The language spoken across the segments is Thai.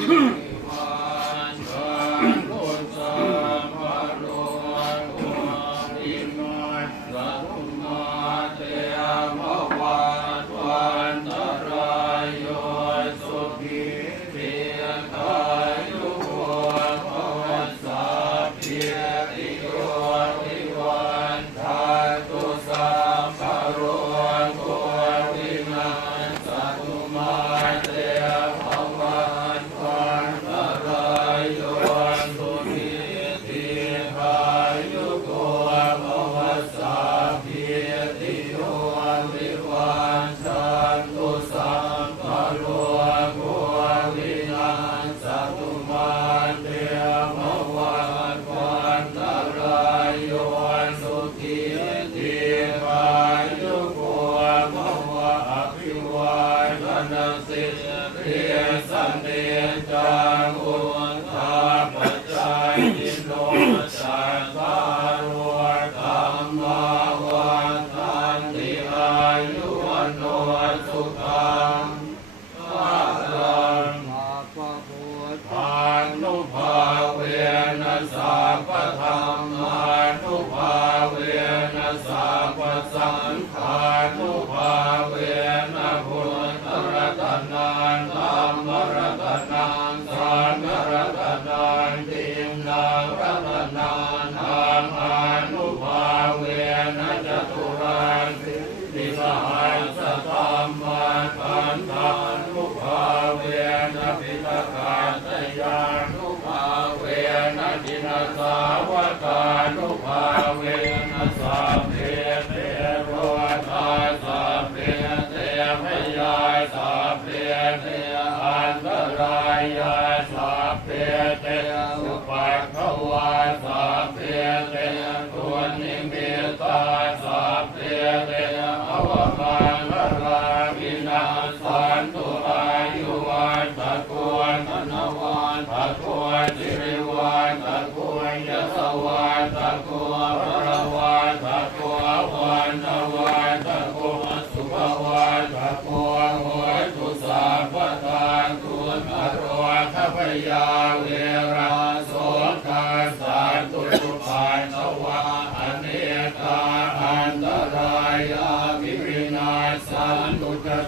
yun. Okay. รัตนานัานุภาเวนะจตุราสิติหัสตัมมาทัานุภาเวนะปิตกาตยานุภาเวนะจินาสาวกานุภาเวนะสัพเพเทโรตาสัพเพเทพยาสัพเพเทอันตราย ขวาสัพเพเตตุนิมิตาสัพเพเตอวมังครมินาสันตุอายุวันตะกวนธนวันตะกวนสิริวันตะกวนยศวัน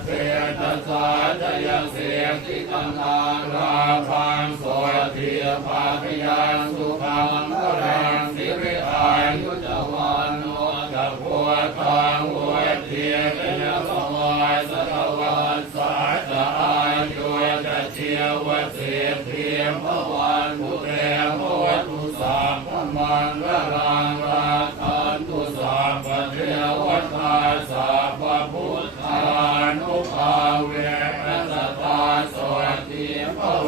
เสียตัสสะจยเสียที่ตังนาราพังโสติภาพยานสุขังพลังสิริอานุจวันโนกัพวตังวเทียนสวายสัตวันสาจอายุจเชียววเสียเพียงพวัน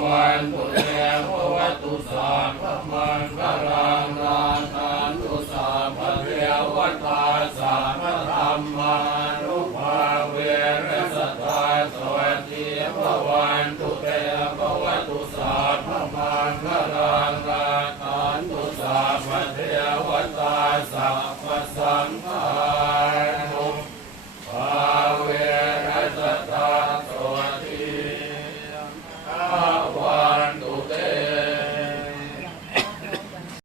วันตุเตภวัตุสาพระมัรรันาทานตุสาพระเทวตาสาพระธรรมา